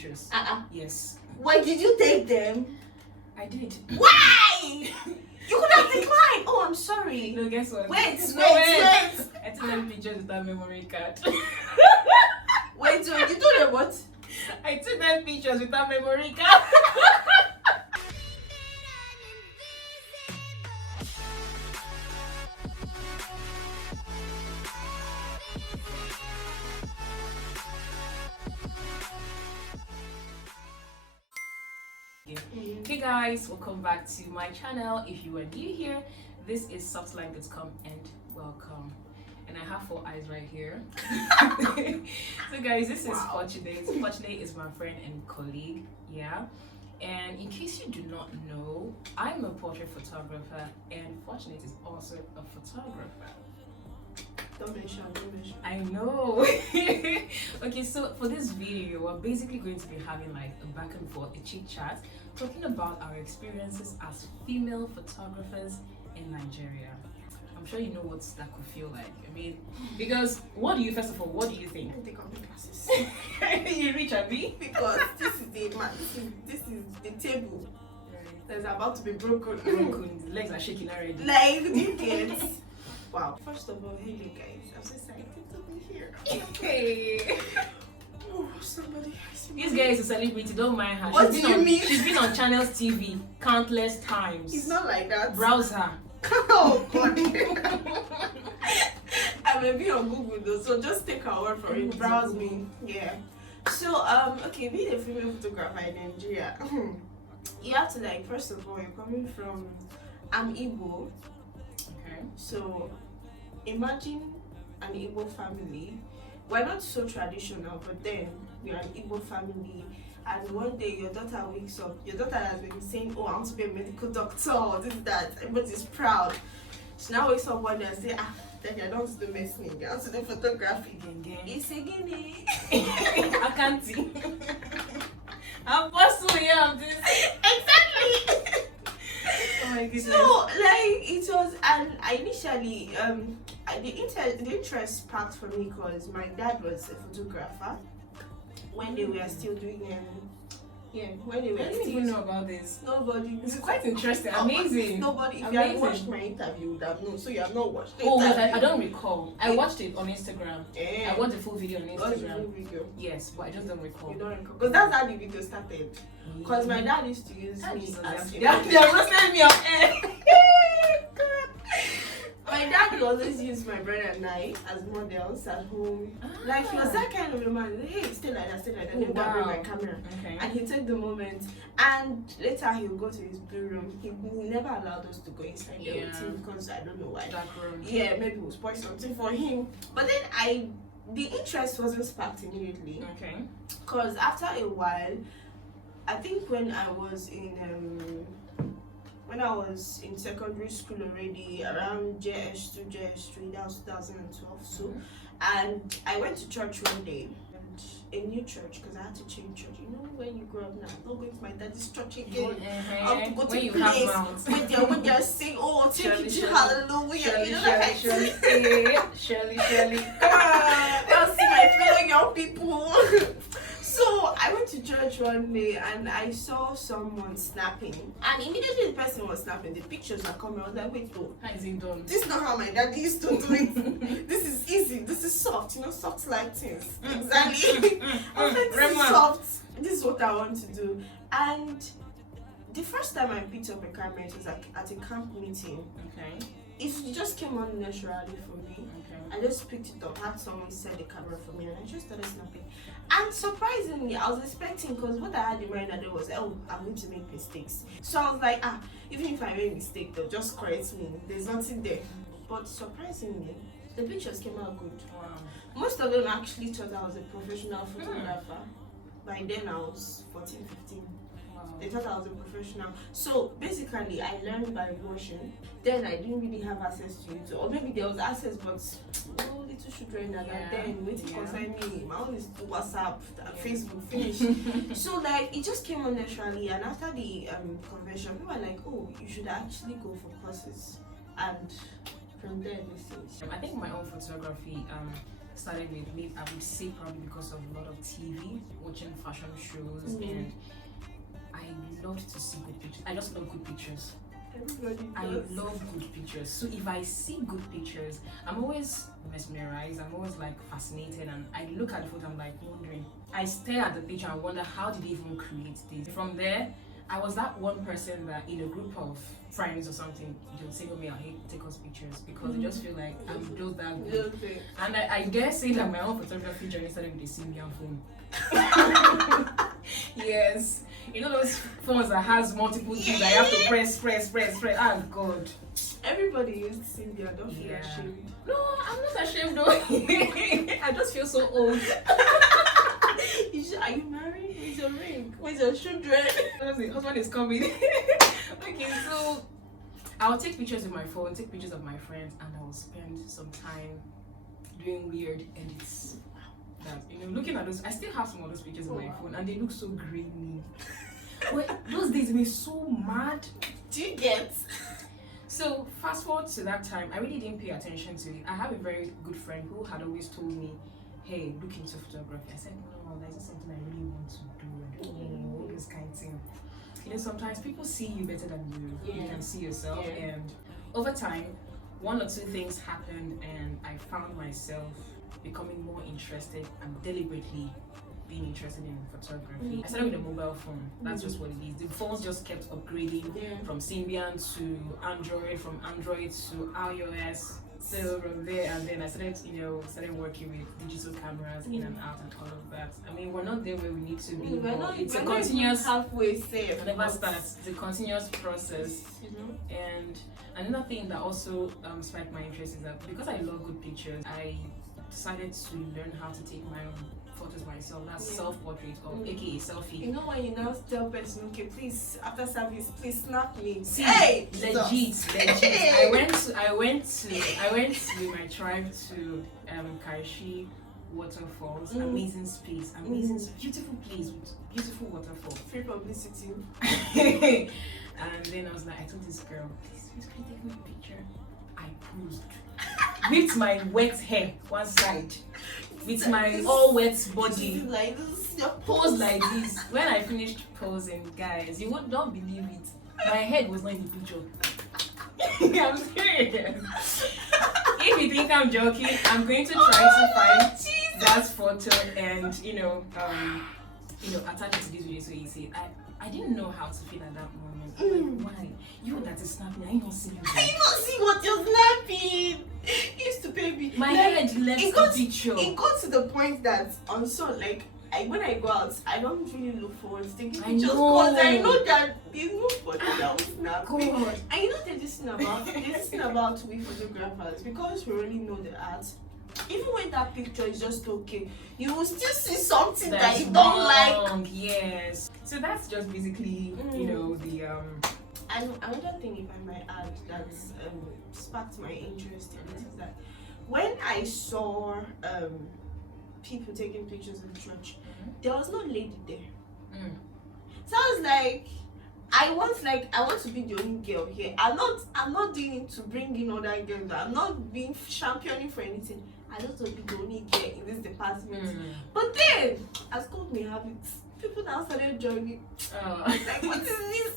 pictures. Yes. Why did you take them? I did. Why? You could have declined. Oh, I'm sorry. No, guess what? Wait. I took them pictures without memory card. Wait, so you told them what? I took them pictures without memory card. Hey guys, welcome back to my channel. If you are new here, this is softlight.com and welcome. And I have 4 eyes right here. So guys, this is Fortunate. Fortunate is my friend and colleague, yeah. And in case you do not know, I'm a portrait photographer and Fortunate is also a photographer. Don't mention. I know. Okay, so for this video, we're basically going to be having like a back and forth, a chit chat, talking about our experiences as female photographers in Nigeria. I'm sure you know what that could feel like. I mean, because what do you think? I take off my glasses. You reach at me? Because this is the table that's about to be broken. The legs are shaking already. Like you get. Wow. First of all, hey guys, I'm so excited to be here. Hey. Oh, somebody. This girl is a celebrity, don't mind her. What do you mean? She's been on Channels TV countless times. It's not like that. Browse her. Oh God. I may be on Google though, so just take our word for it. Browse me. Yeah. So okay, being a female photographer in Nigeria, you have to like, first of all, you're coming from, I'm Igbo. Okay. So imagine an Igbo family. We're not so traditional, but then we're an Igbo family. And one day your daughter wakes up. Your daughter has been saying, "Oh, I want to be a medical doctor," or this, that. Everybody's proud. She now wakes up one day and say, Daddy, I don't want to do medicine. I want to do photography. It's a guinea. I can't see. I'm possible, yeah, this. Exactly. Oh my goodness. So like it was, and I initially the interest sparked for me because my dad was a photographer when they were still doing when they were I didn't still even know about this. nobody. It's quite interesting. Amazing. Nobody. If you Amazing. had watched my interview, you would have known. So you have not watched it. Oh, I don't recall. I watched it on Instagram. Yeah. I watched the full video on Watch the Instagram. full video. Yes, but I just don't recall. You don't recall because that's how the video started. Because my dad used to use me as They're roasting me up air. My dad would always use my brother and I as models at home. Like he was that kind of a man. Hey, stay like that. Oh, Then wow. bring my camera. Okay. And he took the moment. And later he'll go to his blue room. He never allowed us to go inside there with him because I don't know why. Dark room. Yeah, maybe we'll spoil something for him. But then the interest wasn't sparked immediately. Okay. Because after a while, I think when I was in secondary school already, around JS2, JS3, that was 2012. So, and I went to church one day, and a new church, because I had to change church. You know, when you grow up now, I'm not going to my daddy's church again. I have to go to When you place have mouths. when they're saying, "Oh, take you to hallelujah," you know that kind of Shirley. Come on, I'll see my fellow young people. So I went to church one day and I saw someone snapping, and immediately the person was snapping. The pictures are coming. I was like, wait, no, How is it done? this is not how my daddy used to do it. This is easy. This is soft. You know, soft light things. Exactly. I was like, this is soft. This is what I want to do. And the first time I picked up a camera, it was like at a camp meeting. Okay. It just came on naturally for me. Okay. I just picked it up, had someone set the camera for me, and I just started snapping. And surprisingly, I was expecting, because what I had in mind that day was, oh, I'm going to make mistakes. So I was like, even if I make a mistake, they'll just correct me. There's nothing there. But surprisingly, the pictures came out good. Wow. Most of them actually thought I was a professional photographer. By then I was 14, 15. Wow. They thought I was a professional. So basically, I learned by watching. Then I didn't really have access to it, or maybe there was access, but no little children that then waiting concern me. My own is WhatsApp, Facebook, finish. So like it just came on naturally, and after the convention, people were like, "Oh, you should actually go for courses," and from there they said. I think my own photography started with me, I would say probably because of a lot of TV, watching fashion shows, and I loved to see good pictures. I just love good pictures. Everybody I does. love good pictures. So if I see good pictures, I'm always mesmerized. I'm always like fascinated, and I look at the photo. I'm like wondering. I stare at the picture and wonder how did they even create this. From there, I was that one person that in a group of friends or something, they'll say to me, "I hate take us pictures," because they just feel like I'm just that good. Okay. And I dare say that my own photography journey started with a Symbian phone. Yes, you know those phones that has multiple keys that you have to press. Oh God. Everybody used Cynthia. Don't feel ashamed. No, I'm not ashamed though. I just feel so old. Are you married? Where's your ring? Where's your children? The husband is coming. Okay, so I'll take pictures with my phone, take pictures of my friends, and I'll spend some time doing weird edits. That, you know, looking at those, I still have some of those pictures on my phone, and they look so grainy. But those days were so mad. Do you get? So fast forward to that time, I really didn't pay attention to it. I have a very good friend who had always told me, "Hey, look into photography." I said, "No, that's not something I really want to do. I don't know, all this kind of thing." You know, sometimes people see you better than you can see yourself. And over time, one or two things happened, and I found myself becoming more interested and deliberately being interested in photography. I started with a mobile phone. That's just what it is. The phones just kept upgrading from Symbian to Android, from Android to iOS. So from there, and then I started, started working with digital cameras in and out and all of that. I mean, we're not there where we need to be. It's a continuous, halfway safe. It never starts. It's a continuous process. You know. And another thing that also spiked my interest is that because I love good pictures, I decided to learn how to take my own photos myself. That's self-portrait, or aka selfie. You know when you now tell person, okay, please after service, please snap me. See, hey, legit. Hey. I went with my tribe to Kaishi waterfalls. Amazing space, beautiful place with beautiful waterfall. Free publicity. And then I was like, I told this girl, please take me a picture. I posed with my wet hair one side, with my all wet body, like this, your pose like this. When I finished posing, guys, you would not believe it. My head was not in the picture. I'm serious. If you think I'm joking, I'm going to try to find that photo and attach it to this video so you see. I didn't know how to feel at that moment. Like, why? You that is snapping, I don't see you. I don't see what you're snapping. It used to pay me. My head left the picture. It got to the point that when I go out, I don't really look forward to taking pictures because I know that there's nobody that will snap me. And you know there's this thing about we photographers, because we already know the art. Even when that picture is just okay, you will still see something that you don't like. Yes. So that's just basically, the And another thing, if I might add, that sparked my interest in it is that when I saw people taking pictures in church, there was no lady there. So I was like, I want to be the only girl here. I'm not doing it to bring in other girls. I'm not being championing for anything. I just want to be the only girl in this department. But then, as God may have it, people now started joining. Like, what is this?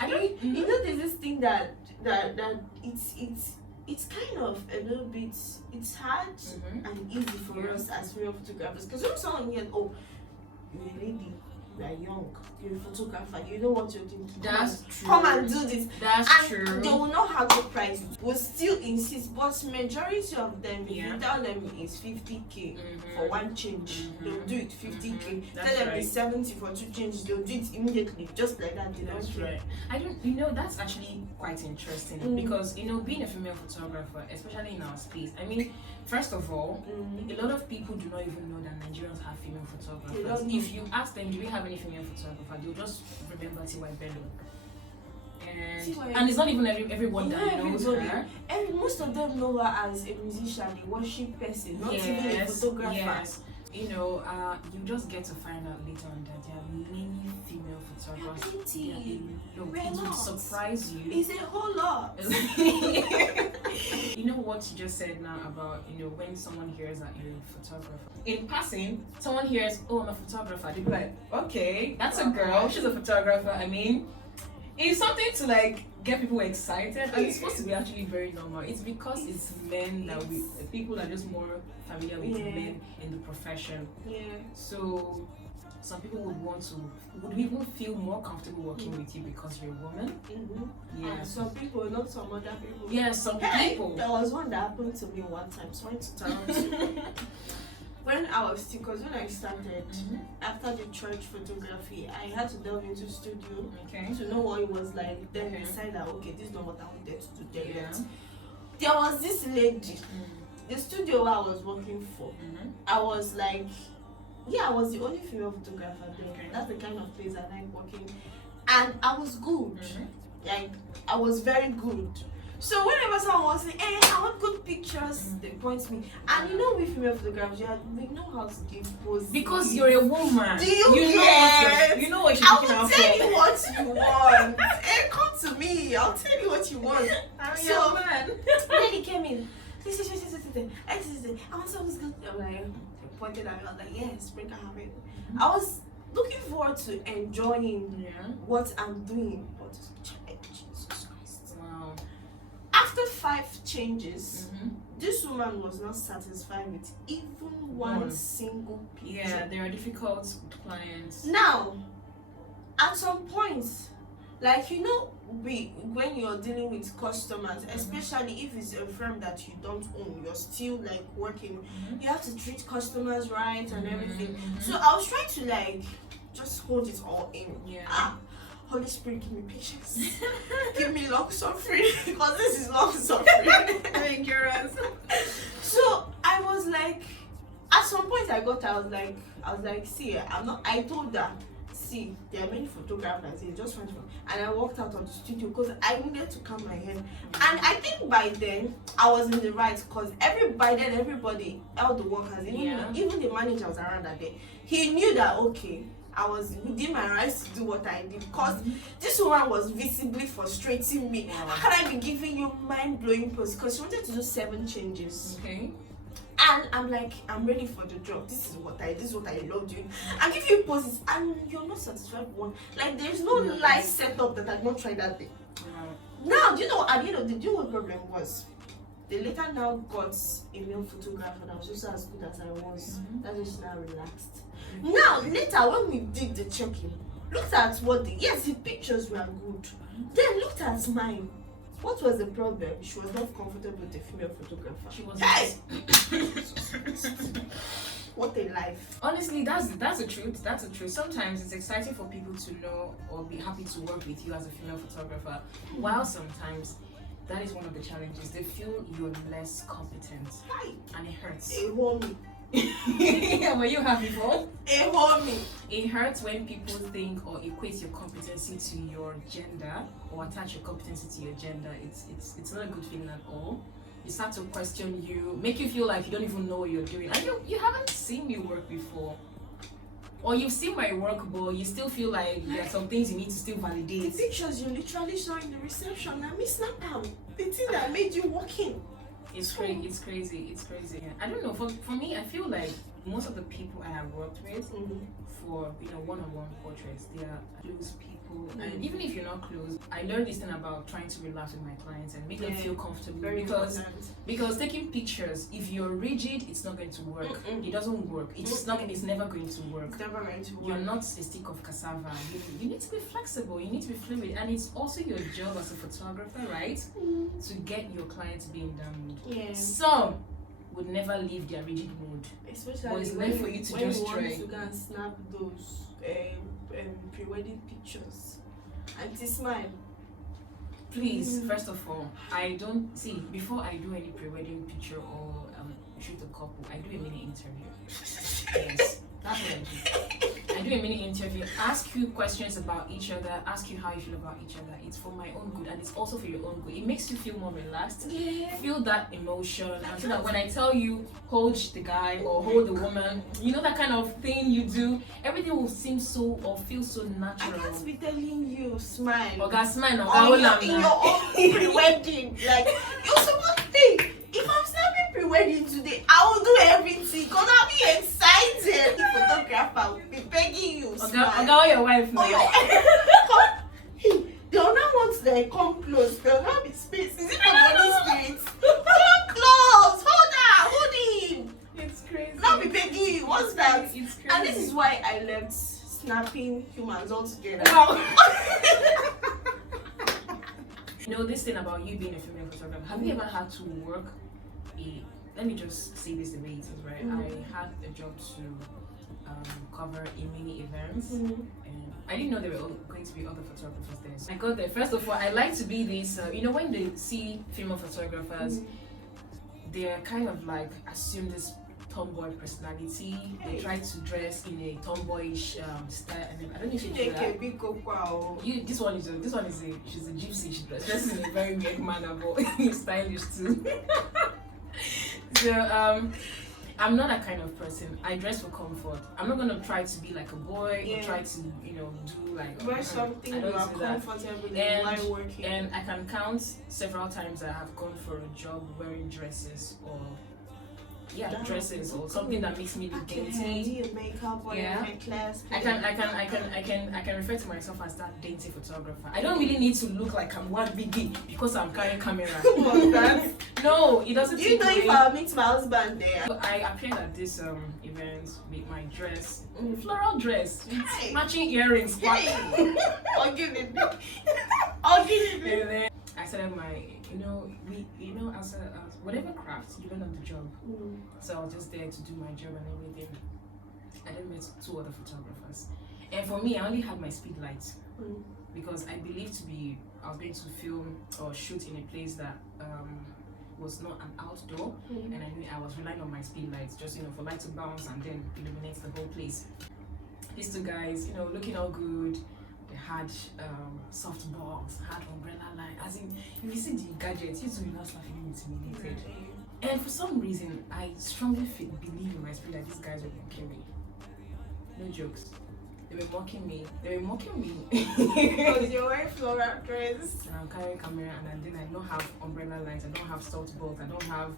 I don't. You know, there's this thing that it's kind of a little bit. It's hard and easy for us as female photographers, because when someone hears, "Oh, you're a lady, you are young, you're a photographer, you know what you're doing. That's true. Come and do this." That's and true. They will not have the price. Will still insist, but majority of them, if you tell them it's 50K for one change, they'll do it 50K. Tell them it's 70 for two changes, they'll do it immediately, just like that. That's right. I don't. That's actually quite interesting because being a female photographer, especially in our space. I mean, first of all, a lot of people do not even know that Nigerians have female photographers. If you ask them, do we have any female photographer, they'll just remember T.Y. Bello. And it's not even everyone that knows her. And most of them know her as a musician, a worship person, not even a photographer. Yes. you just get to find out later on that there are many female photographers. It will surprise you. It's a whole lot. You know what you just said now about when someone hears that you're a photographer. In passing, someone hears, "Oh, I'm a photographer." They be like, "Okay, that's a girl. She's a photographer." I mean, it's something to like get people excited, and it's supposed to be actually very normal. It's because it's men that people are just more familiar with men in the profession. Yeah. So some people would even feel more comfortable working with you because you're a woman. Mm-hmm. Yeah. And some people, not some other people. Yeah, some people. There was one that happened to me one time. Sorry to tell you. When I was still, because when I started, after the church photography, I had to delve into studio to know what it was like. Then decide that, okay, this is not what I wanted to do there yet. There was this lady, the studio where I was working for. I was like, I was the only female photographer there. That's the kind of place I like working. And I was good. Like, I was very good. So whenever someone was saying, "Hey, I want good pictures," they point me. And we female photographers, we know how to give poses. Because you're a woman. Do you care? You know what you're looking out for. I will tell you what you want. Hey, come to me. I'll tell you what you want. I'm your man. Then he came in. I want something good. I'm like, pointed at me. I was like, "Yes, bring her have it." I was looking forward to enjoying what I'm doing. But Jesus Christ. Wow. After 5 changes, this woman was not satisfied with even one single picture. Yeah, there are difficult clients. Now, at some point, like when you're dealing with customers, especially if it's a firm that you don't own, you're still like working, you have to treat customers right and everything. So I was trying to like just hold it all in. Holy Spirit, give me patience. Give me long suffering, because this is long suffering. Endurance. So I was like, at some point I was like, see, I told her, see, there are many photographers here, just find one. And I walked out of the studio because I needed to calm my head. And I think by then I was in the right, because everybody, all the workers, even the manager was around that day. He knew that, okay, I was within my rights to do what I did, because this woman was visibly frustrating me. How can I be giving you mind-blowing posts? Because she wanted to do 7 changes. And I'm like, I'm ready for the job. This is what I love doing. I give you poses and you're not satisfied with one. Like, there's no light setup that I've not tried that day. Now, do you know, at the end of the day, do you know what the problem was? They later now got a male photographer that was also as good as I was. That was now relaxed. Now, later when we did the checking, looked at the pictures were good. Then looked at mine. What was the problem? She was not comfortable with the female photographer. She was What a life. Honestly, that's the truth. That's the truth. Sometimes it's exciting for people to know or be happy to work with you as a female photographer, while sometimes that is one of the challenges. They feel you're less competent, and it hurts. A homie. Were you happy for? A homie. It hurts when people think or equate your competency to your gender, or attach your competency to your gender. It's not a good feeling at all. It starts to question you, make you feel like you don't even know what you're doing, and you haven't seen me work before. Or you've seen my work, but you still feel like there are some things you need to still validate. The pictures you literally saw in the reception, I miss that time. The thing that made you walk in. It's crazy. Yeah. I don't know. For me, I feel like most of the people I have worked with for one-on-one portraits, they are close people. And even if you're not close, I learned this thing about trying to relax with my clients and make them feel comfortable. Because taking pictures, if you're rigid, it's not going to work. It doesn't work. It's never going to work. It's never going to work. You're not a stick of cassava. You need to be flexible. You need to be fluid, and it's also your job as a photographer, right, to get your clients to be in that mood. Yeah. Some would never leave their rigid mood. Especially but it's meant for you to just try. When you want to go and snap those pre-wedding pictures. Auntie smile. Please, first of all, I don't see, before I do any pre-wedding picture or shoot a couple, I do a mini interview. Yes, that's what I do. I do a mini interview, ask you questions about each other, ask you how you feel about each other. It's for my own good and it's also for your own good. It makes you feel more relaxed, feel that emotion, and so that when I tell you hold the guy or hold the woman, you know that kind of thing you do, everything will seem so or feel so natural. I can't be telling you smile. Oga smile now. Oh, in your own pre-wedding, like you're supposed to think. If I'm snapping pre-wedding today, I will do everything because I'll be excited. The photographer will be begging you. Oga, or your wife now. They'll not want to come close. There'll not be space. Is it for the Holy Spirit? Come close. Hold her. Hold him. It's crazy. Not be begging you. What's that? It's crazy. And this is why I left snapping humans altogether. Wow. You know, this thing about you being a female photographer, have you ever had to work let me just say this the way it is, right? I had a job to cover a mini event, and I didn't know there were going to be other photographers there. So I got there. First of all, I like to be this, you know, when they see female photographers, they're kind of like assume this tomboy personality. They try to dress in a tomboyish style, and then, I don't know if you do that. This one is she's a gypsy. She dresses in a very weird manner, but stylish too. So I'm not that kind of person. I dress for comfort. I'm not gonna try to be like a boy or try to, you know, do like wear something you are comfortable in while working. And I can count several times I have gone for a job wearing dresses or dresses or something that makes me look dainty. Makeup or necklace. I can refer to myself as that dainty photographer. I don't really need to look like I'm one biggie because I'm carrying camera. No, it doesn't. Do you know if I'll meet my husband there? So I appeared at this event with my dress, floral dress, with matching earrings. I'll give it. I'll give it. And then I started my, as whatever craft you learn on the job. So I was just there to do my job and everything. I then met 2 other photographers, and for me, I only had my speed light because I believed I was going to film or shoot in a place that was not an outdoor, and I knew I was relying on my speed lights just for light to bounce and then illuminate the whole place. These 2 guys, looking all good. They had soft box, had umbrella light. As in, if you see the gadgets, you will not start feeling intimidated. And for some reason, I strongly believe in my spirit that these guys were mocking me. No jokes. They were mocking me. Because you're wearing floral dress. And I'm carrying camera, and then I don't have umbrella lights. I don't have soft box. I don't have,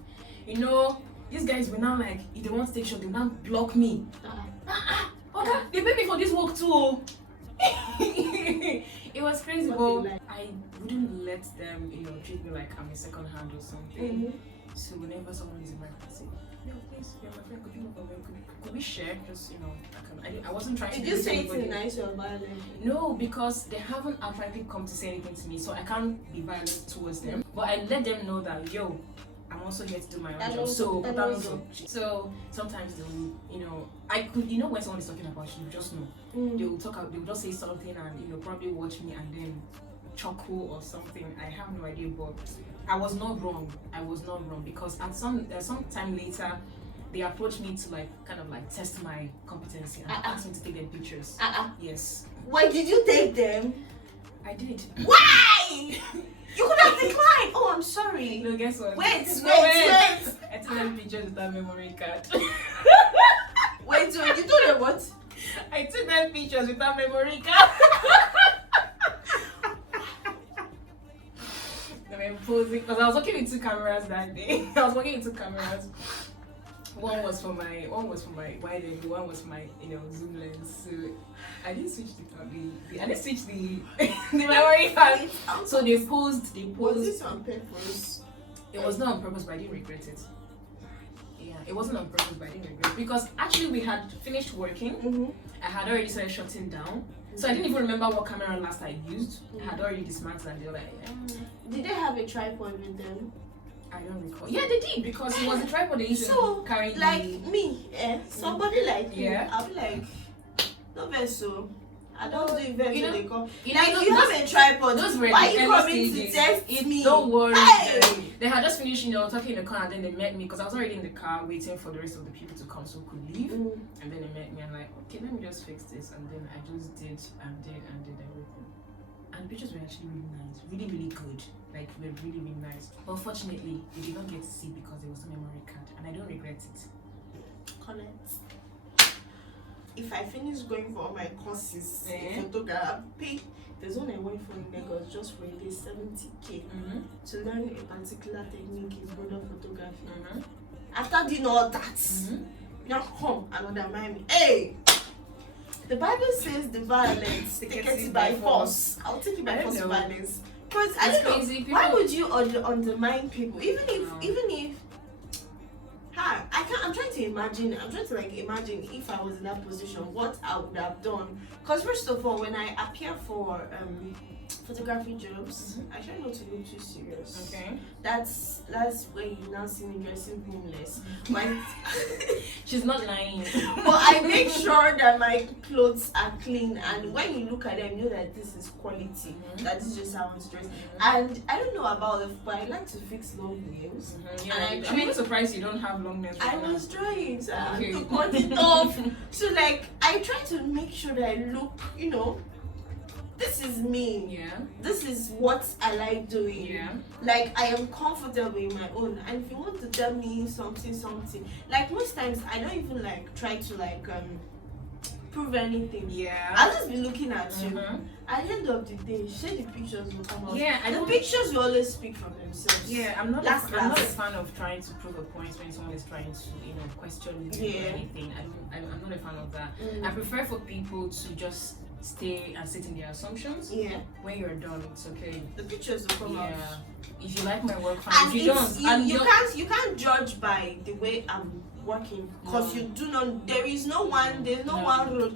these guys were now like, if they want to take shot, they will now block me. Okay, they pay me for this work too. It was crazy, but I wouldn't let them, treat me like I'm a second hand or something. So whenever someone is in my class, say, "No, please, you're my friend. Could we share? Just I wasn't trying to." Did you say it in a nice or violent? No, because they haven't outrightly come to say anything to me, so I can't be violent towards them. But I let them know that, I'm also here to do my own job. So sometimes they'll, I could, when someone is talking about you, just know. They'll just say something and, probably watch me and then chuckle or something. I have no idea, but I was not wrong. Because at some time later, they approached me to kind of test my competency and asked me to take them pictures. Yes. Why did you take them? I did. Why? You could have declined. Oh, I'm sorry. No, guess what? Wait. I took them pictures with that memory card. Wait, you told them what? I took them pictures with that memory card. They were posing because I was working with 2 cameras that day. One was for my wide angle, one was for my zoom lens. So I didn't switch the memory card. So they posed. Was this on purpose? It was not on purpose, but I didn't regret it. Yeah, it wasn't on purpose, but I didn't regret it because actually we had finished working. I had already started shutting down. So I didn't even remember what camera last I used. I had already dismantled and they were like, Did they have a tripod with them? I don't recall. Yeah, they did because it was a tripod they used to carry. Like me, somebody like you, Yeah. I'll be like, no vessel. I don't do events when they come. Like, those, you have a tripod. Those were Why the are you coming to test me? Don't worry. Hey! They had just finished, talking in the car, and then they met me because I was already in the car waiting for the rest of the people to come so we could leave. And then they met me and like, okay, let me just fix this. And then I just did everything. And the pictures were actually really nice, really, really good. Like, they were really, really nice. But unfortunately, they did not get to see because there was no memory card, and I don't regret it. Connect. If I finish going for all my courses in photography, there's one I went for in Lagos just for a day, 70k to learn a particular technique in product photography. After doing all that, now come another mind. Hey, the Bible says the violence take it by force. I'll take it by force violence. Because I don't know, why would you undermine people? Even if I'm trying to imagine if I was in that position, what I would have done. Because first of all, when I appear for photography jobs, I try not to look too serious. Okay. That's where you now see me dressing homeless. She's not lying. But I make sure that my clothes are clean, and when you look at them, you know that this is quality. That this is just how it's dressed. And I don't know about it, but I like to fix long nails. And I'm even surprised you don't have long nails. I was trying to cut it off. So like, I try to make sure that I look, this is me. Yeah. This is what I like doing. Yeah. Like, I am comfortable in my own. And if you want to tell me something, like most times I don't even like try to prove anything. Yeah. I'll just be looking at you. At the end of the day, share the pictures will come out. Yeah. The pictures will always speak for themselves. Yeah. I'm not a fan of trying to prove a point when someone is trying to question you or anything. I'm not a fan of that. I prefer for people to just stay and sit in their assumptions. Yeah. When you're done, it's okay. The pictures will come out. If you like my work, fine. If you don't, you can't judge by the way I'm working, because you do not. There's no one road.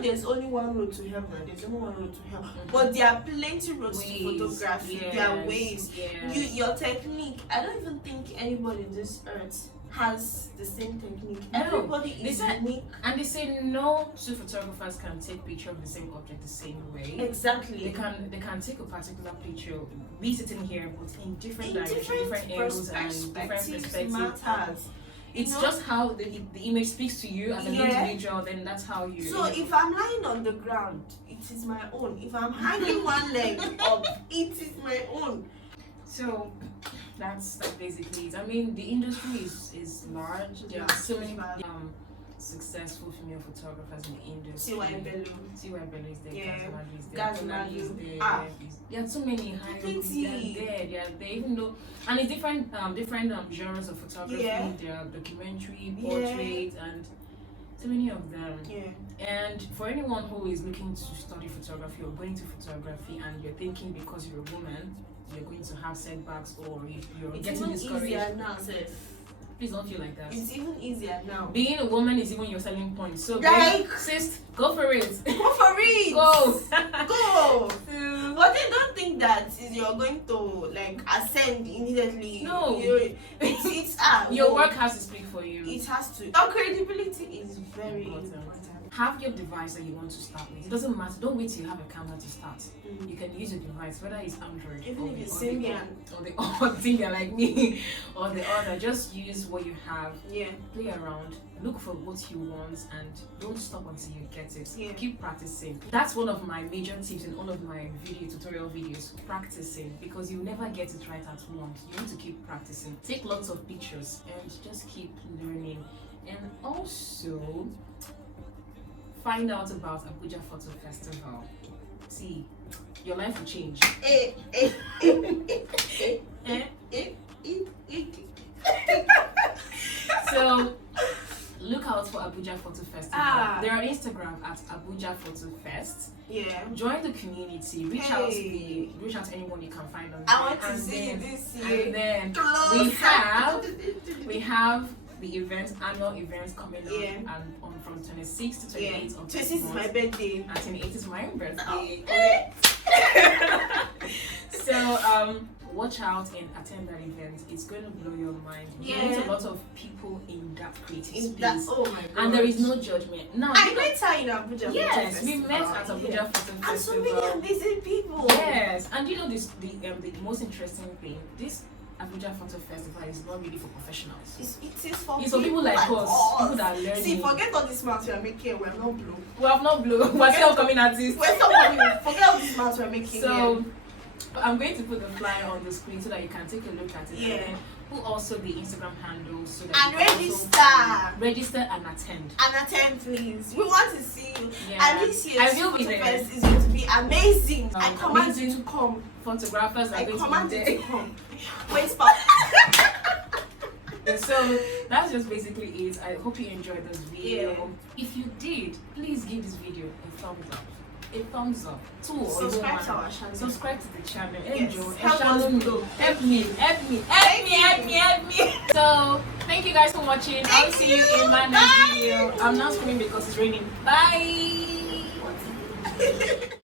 There's only one road to heaven. There's only one road to hell. But there are plenty roads to photography. There are ways. Your technique. I don't even think anybody on this earth has the same technique. Everybody is unique. And they say no two photographers can take picture of the same object the same way. Exactly. They can take a particular picture, be sitting here, but in different directions, different angles, and different perspectives. Matters. It's just how the image speaks to you as an individual. Then that's how you. So if I'm lying on the ground, it is my own. If I'm hanging one leg up, it is my own. So that's basically it. I mean, the industry is large. There are so many successful female photographers in the industry. CY Bello is there. Gazmali is there. There are so many high they are there, even though, and it's different genres of photography. There are documentary, portrait, and so many of them. And for anyone who is looking to study photography or going to photography, and you're thinking because you're a woman you're going to have setbacks, or if you're getting discouraged. It's easier now, Seth. Please don't feel like that. It's even easier now. Being a woman is even your selling point. So, sis, go for it. Go for it. Go. Go. But then don't think that you're going to ascend immediately. No. It's your work has to speak for you. It has to. Your credibility is very important. Have your device that you want to start with. It doesn't matter. Don't wait till you have a camera to start. You can use your device, whether it's Android or the odd thing like me, or the other. Just use what you have. Play around. Look for what you want, and don't stop until you get it. Keep practicing. That's one of my major tips in all of my tutorial videos. Practicing, because you never get it right at once. You need to keep practicing. Take lots of pictures and just keep learning. And also find out about Abuja Photo Festival. See, your life will change. So look out for Abuja Photo Festival. They're on Instagram at Abuja Photo Fest. Join the community. Reach out to anyone you can find on there. I want to see this year. And then we have the annual events coming up, and from 26 to 28 of 26 is my birthday, and 28 is my birthday. So watch out and attend that event. It's going to blow your mind. You meet a lot of people in that creative space. Oh my god. And there is no judgment. Now, I met her in Abuja. yes, we met at Abuja Photo And so Festival. many amazing people. Yes, and you know the most interesting thing. This Abuja Photo Festival is not really for professionals. It is for people like us, people that are learning. See, forget all these mouths we are making. We are not blue. We have not blue. We're still coming artists. We're still coming. Forget all these mouths we are making. So, I'm going to put the flyer on the screen so that you can take a look at it. Yeah. And then put also the Instagram handle so that And you can register and attend. and attend, please. We want to see you. Yeah. And this year's I will be there. fest is going to be amazing. I command you amazing. to come. Photographers are I going command to you be to there. come. Wait, stop. So that's just basically it. I hope you enjoyed this video. Yeah. If you did, please give this video a thumbs up. A thumbs up. Two or Subscribe to one. our channel. Subscribe to the channel. Yes. Enjoy. Help us grow. Help me. So thank you guys for watching. I'll see you in my next video. I'm not screaming because it's raining. Bye.